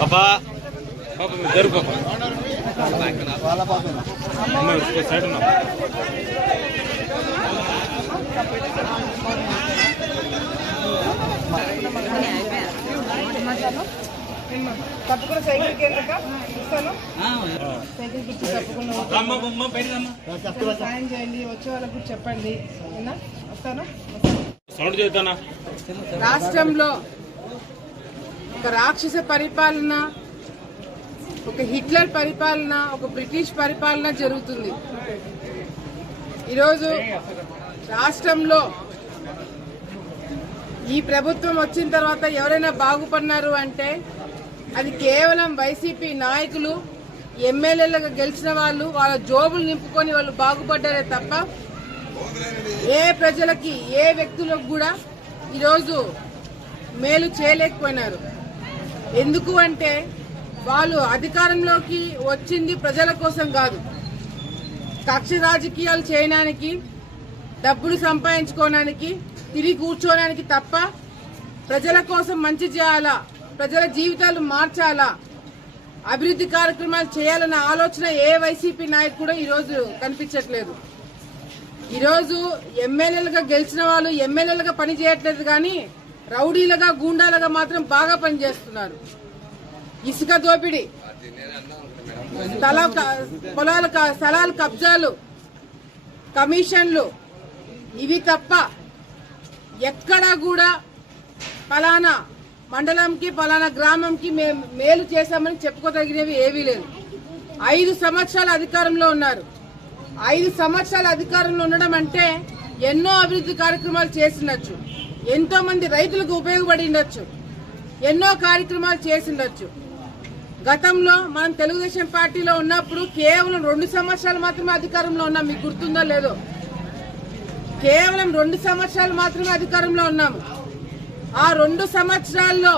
పాపా. పాప జరుగు పాప సైడ్ ఉన్నా తప్పకుండా సైకిల్ కేంద్రక ఇస్తాను సైకిల్ గుర్తు తప్పకుండా అమ్మ అమ్మ బయటికి అమ్మ సాయం చేయండి వచ్చే వాళ్ళకు చెప్పండి? వస్తాను? సౌండ్ చేద్దానా రాష్ట్రంలో ఒక రాక్షస పరిపాలన ఒక హిట్లర్ పరిపాలన ఒక బ్రిటిష్ పరిపాలన జరుగుతుంది. ఈరోజు రాష్ట్రంలో ఈ ప్రభుత్వం వచ్చిన తర్వాత ఎవరైనా బాగుపడినారు అంటే అది కేవలం వైసీపీ నాయకులు ఎమ్మెల్యేలుగా గెలిచిన వాళ్ళు వాళ్ళ జోబులు నింపుకొని వాళ్ళు బాగుపడ్డారే తప్ప ఏ ప్రజలకి ఏ వ్యక్తులకు కూడా ఈరోజు మేలు చేయలేకపోయినారు. ఎందుకు అంటే వాళ్ళు అధికారంలోకి వచ్చింది ప్రజల కోసం కాదు. కక్ష రాజకీయాలు చేయడానికి డబ్బులు సంపాదించుకోవడానికి తిరిగి కూర్చోడానికి తప్ప ప్రజల కోసం మంచి చేయాలా ప్రజల జీవితాలు మార్చాలా అభివృద్ధి కార్యక్రమాలు చేయాలన్న ఆలోచన ఏ వైసీపీ నాయకు కూడా ఈరోజు కనిపించట్లేదు. ఈరోజు ఎమ్మెల్యేలుగా గెలిచిన వాళ్ళు ఎమ్మెల్యేలుగా పనిచేయట్లేదు కానీ రౌడీలుగా గూండాలుగా మాత్రం బాగా పనిచేస్తున్నారు. ఇసుక దోపిడీ స్థల పొలాల క- కబ్జాలు కమిషన్లు ఇవి తప్ప ఎక్కడా కూడా ఫలానా మండలంకి ఫలానా గ్రామంకి మేము మేలు చేశామని చెప్పుకోదగినవి ఏవీ లేదు ఐదు సంవత్సరాల అధికారంలో ఉన్నారు. ఐదు సంవత్సరాల అధికారంలో ఉండడం అంటే ఎన్నో అభివృద్ధి కార్యక్రమాలు చేసిండొచ్చు ఎంతో మంది రైతులకు ఉపయోగపడి ఉండొచ్చు ఎన్నో కార్యక్రమాలు చేసిండొచ్చు. గతంలో మనం తెలుగుదేశం పార్టీలో ఉన్నప్పుడు కేవలం రెండు సంవత్సరాలు మాత్రమే అధికారంలో ఉన్నాం. మీకు గుర్తుందో లేదో. కేవలం రెండు సంవత్సరాలు మాత్రమే అధికారంలో ఉన్నాము. ఆ రెండు సంవత్సరాల్లో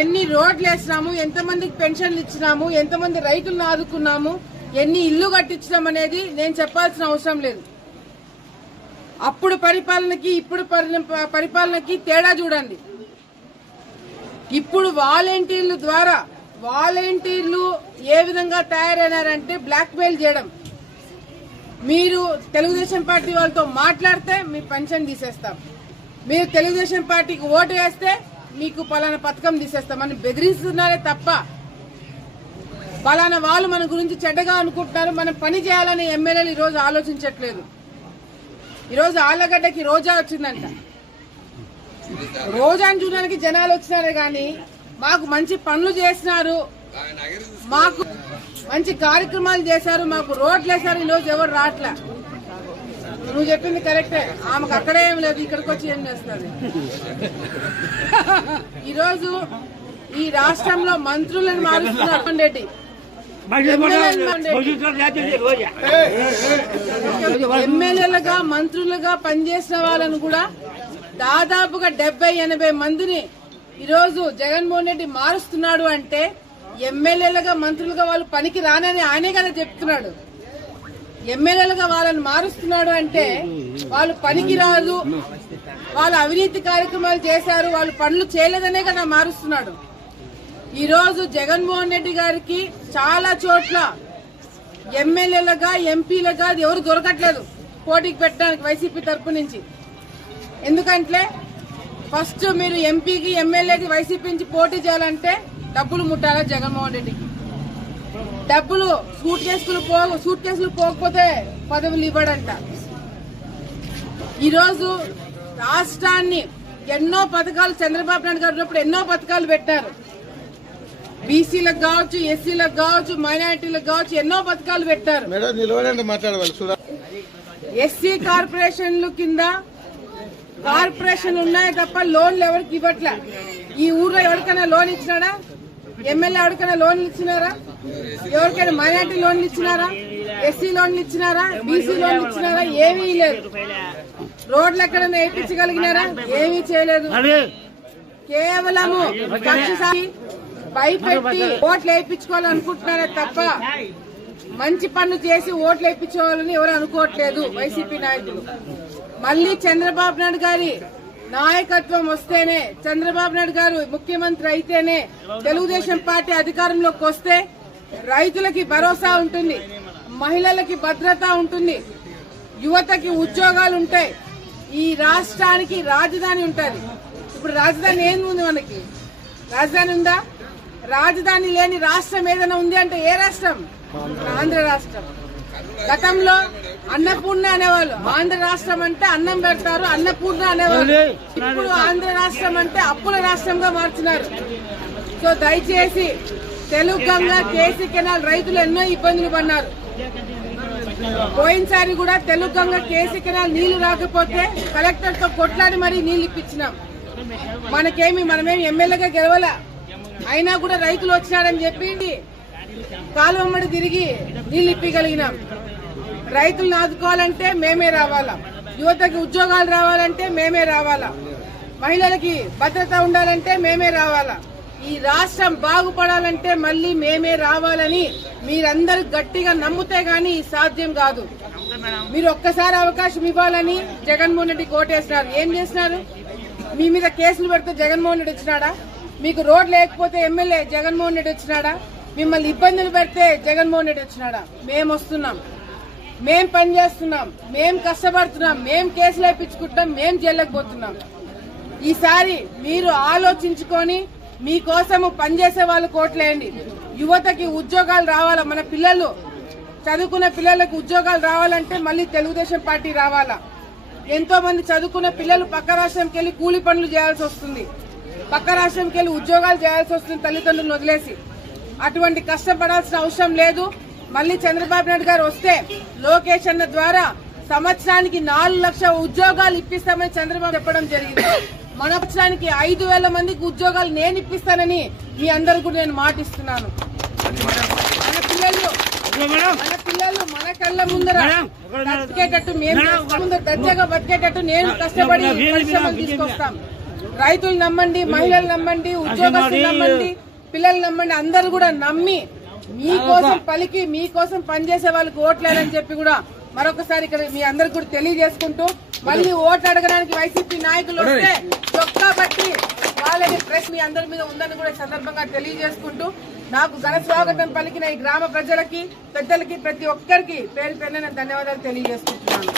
ఎన్ని రోడ్లు వేసినాము ఎంతమందికి పెన్షన్లు ఇచ్చినాము ఎంతమంది రైతులను ఆదుకున్నాము ఎన్ని ఇల్లు కట్టించడం అనేది నేను చెప్పాల్సిన అవసరం లేదు. అప్పుడు పరిపాలనకి ఇప్పుడు పరి- పరిపాలనకి తేడా చూడండి. ఇప్పుడు వాలంటీర్లు ద్వారా వాలంటీర్లు ఏ విధంగా తయారైనారంటే బ్లాక్ మెయిల్ చేయడం. మీరు తెలుగుదేశం పార్టీ వాళ్ళతో మాట్లాడితే మీ పెన్షన్ తీసేస్తాం. మీరు తెలుగుదేశం పార్టీకి ఓటు వేస్తే మీకు పలానా పథకం తీసేస్తామని బెదిరిస్తున్నారే తప్ప పలానా వాళ్ళు మన గురించి చెడ్డగా అనుకుంటున్నారు. మనం పని చేయాలని ఎమ్మెల్యేలు ఈరోజు ఆలోచించట్లేదు. ఈరోజు ఆళ్ళగడ్డకి రోజా వచ్చిందంట రోజాని చూడడానికి జనాలు వచ్చినారే గాని మాకు మంచి పనులు చేసినారు మాకు మంచి కార్యక్రమాలు చేశారు మాకు రోడ్లు వేశారు ఈరోజు ఎవరు రావట్లే నువ్వు చెప్పింది కరెక్టే ఆమెకు అక్కడే ఏం లేదు ఇక్కడికి వచ్చి ఏం చేస్తుంది ఈరోజు ఈ రాష్ట్రంలో మంత్రులను మారుస్తున్నారు రెడ్డి ఎమ్మెల్యేలుగా మంత్రులుగా పనిచేసిన వాళ్ళను కూడా దాదాపుగా డెబ్బై ఎనభై మందిని ఈరోజు జగన్మోహన్ రెడ్డి మారుస్తున్నాడు అంటే ఎమ్మెల్యేలుగా మంత్రులుగా వాళ్ళు పనికి రానని ఆయనే కదా చెప్తున్నాడు. ఎమ్మెల్యేలుగా వాళ్ళని మారుస్తున్నాడు అంటే వాళ్ళు పనికి రాదు వాళ్ళు అవినీతి కార్యక్రమాలు చేశారు వాళ్ళు పనులు చేయలేదనే కదా మారుస్తున్నాడు. ఈరోజు జగన్మోహన్ రెడ్డి గారికి చాలా చోట్ల ఎమ్మెల్యేలుగా ఎంపీలుగా అది ఎవరు దొరకట్లేదు పోటీకి పెట్టడానికి వైసీపీ తరపు నుంచి. ఎందుకంటే ఫస్ట్ మీరు ఎంపీకి ఎమ్మెల్యేకి వైసీపీ నుంచి పోటీ చేయాలంటే డబ్బులు ముట్టాలా జగన్మోహన్ రెడ్డికి? డబ్బులు సూట్ కేసులు పో సూట్ కేసులు పోకపోతే పదవులు ఇవ్వడంట. ఈరోజు రాష్ట్రాన్ని ఎన్నో పథకాలు చంద్రబాబు నాయుడు గారు ఉన్నప్పుడు ఎన్నో పథకాలు పెట్టారు. బీసీలకు కావచ్చు ఎస్సీలకు కావచ్చు మైనారిటీలకు కావచ్చు ఎన్నో పథకాలు పెట్టారు. ఎస్సీ కార్పొరేషన్లు కింద కార్పొరేషన్ ఉన్నాయి తప్ప లోన్లు ఎవరికి ఇవ్వట్లే. ఈ ఊర్లో ఎవరికైనా లోన్ ఇచ్చినాడా? ఎమ్మెల్యే ఎవరికైనా లోన్లు ఇచ్చినారా? ఎవరికైనా మైనార్టీ లోన్లు ఇచ్చినారా? ఎస్సీ లోన్లు ఇచ్చినారా? బీసీ లోన్లు ఇచ్చినారా? ఏమీ లేదు. రోడ్లు ఎక్కడైనా వేయించగలిగినారా? ఏమీ చేయలేదు. కేవలము భయపెట్టి ఓట్లు వేయించుకోవాలనుకుంటున్నారే తప్ప మంచి పనులు చేసి ఓట్లు వేయించుకోవాలని ఎవరు అనుకోవట్లేదు వైసీపీ నాయకులు. మళ్ళీ చంద్రబాబు నాయుడు గారి నాయకత్వం వస్తేనే చంద్రబాబు నాయుడు గారు ముఖ్యమంత్రి అయితేనే తెలుగుదేశం పార్టీ అధికారంలోకి వస్తే రైతులకి భరోసా ఉంటుంది మహిళలకి భద్రత ఉంటుంది యువతకి ఉద్యోగాలు ఉంటాయి. ఈ రాష్ట్రానికి రాజధాని ఉంటుంది. ఇప్పుడు రాజధాని ఏం ఉంది మనకి? రాజధాని ఉందా? రాజధాని లేని రాష్ట్రం ఏదైనా ఉంది అంటే ఏ రాష్ట్రం? ఆంధ్ర రాష్ట్రం. గతంలో అన్నపూర్ణ అనేవాళ్ళు ఆంధ్ర రాష్ట్రం అంటే అన్నం పెడతారు అన్నపూర్ణ అనేవాళ్ళు ఇప్పుడు ఆంధ్ర రాష్ట్రం అంటే అప్పుల రాష్ట్రంగా మార్చినారు. సో దయచేసి తెలుగు గంగ కేసీ కెనాల్ రైతులు ఎన్నో ఇబ్బందులు పడినారు పోయినసారి కూడా తెలుగు గంగ కేసీ కెనాల్ నీళ్ళు రాకపోతే కలెక్టర్తో కొట్లాడి మరీ నీళ్ళు ఇప్పించినాం. మనకేమి మనమేమి ఎమ్మెల్యేగా గెలవలా? అయినా కూడా రైతులు వచ్చినారని చెప్పి కాలువమ్మడి తిరిగి నీళ్ళు ఇప్పగలిగినాం రైతులను ఆదుకోవాలంటే మేమే రావాలా. యువతకి ఉద్యోగాలు రావాలంటే మేమే రావాలా. మహిళలకి భద్రత ఉండాలంటే మేమే రావాలా. ఈ రాష్ట్రం బాగుపడాలంటే మళ్ళీ మేమే రావాలని మీరందరూ గట్టిగా నమ్మితే గాని సాధ్యం కాదు. మీరు ఒక్కసారి అవకాశం ఇవ్వాలని జగన్మోహన్ రెడ్డి కోటేసినారు. ఏం చేసినారు? మీ మీద కేసులు పెడితే జగన్మోహన్ రెడ్డి ఇచ్చినాడా? మీకు రోడ్ లేకపోతే ఎమ్మెల్యే జగన్మోహన్ రెడ్డి వచ్చినాడా? మిమ్మల్ని ఇబ్బందులు పెడితే జగన్మోహన్ రెడ్డి వచ్చినాడా? మేము వస్తున్నాం. మేం పని చేస్తున్నాం. మేం కష్టపడుతున్నాం. మేం కేసులు వేయించుకుంటాం మేం చేయలేకపోతున్నాం ఈసారి మీరు ఆలోచించుకొని మీకోసము పనిచేసే వాళ్ళు కోట్లేయండి యువతకి ఉద్యోగాలు రావాలా? మన పిల్లలు చదువుకున్న పిల్లలకు ఉద్యోగాలు రావాలంటే మళ్ళీ తెలుగుదేశం పార్టీ రావాలా? ఎంతో మంది చదువుకున్న పిల్లలు పక్క రాష్ట్రంకి వెళ్ళి కూలి పనులు చేయాల్సి వస్తుంది. పక్క రాష్ట్రంకి వెళ్ళి ఉద్యోగాలు చేయాల్సి వస్తుంది తల్లిదండ్రులను వదిలేసి. అటువంటి కష్టపడాల్సిన అవసరం లేదు. మళ్ళీ చంద్రబాబు నాయుడు గారు వస్తే లోకేష్ అన్న ద్వారా సంవత్సరానికి నాలుగు లక్షల ఉద్యోగాలు ఇప్పిస్తామని చంద్రబాబు చెప్పడం జరిగింది. మన సంవత్సరానికి ఐదు వేల మందికి ఉద్యోగాలు నేను ఇప్పిస్తానని మీ అందరు కూడా నేను మాటిస్తున్నాను. మన పిల్లలు మన పిల్లలు మన కళ్ళ ముందర బతికేటట్టు మేము. ముందర దర్జాగా బతికేటట్టు నేను కష్టపడి పరిశ్రమలు తీసుకొస్తాం. రైతులు నమ్మండి మహిళలు నమ్మండి ఉద్యోగస్తులు నమ్మండి పిల్లలు నమ్మండి అందరూ కూడా నమ్మి మీకోసం పలికి మీకోసం పనిచేసే వాళ్ళకి ఓట్లేదని చెప్పి కూడా మరొకసారి ఇక్కడ మీ అందరికి కూడా తెలియజేసుకుంటూ మళ్ళీ ఓట్లు అడగడానికి వైసీపీ నాయకులు వస్తే చొక్కా బట్టి వాళ్ళని ప్రెస్ మీ అందరి మీద ఉందని కూడా సందర్భంగా తెలియజేసుకుంటూ నాకు ఘన స్వాగతం పలికిన ఈ గ్రామ ప్రజలకి పెద్దలకి ప్రతి ఒక్కరికి పేరు పేరున ధన్యవాదాలు తెలియజేసుకుంటున్నాను.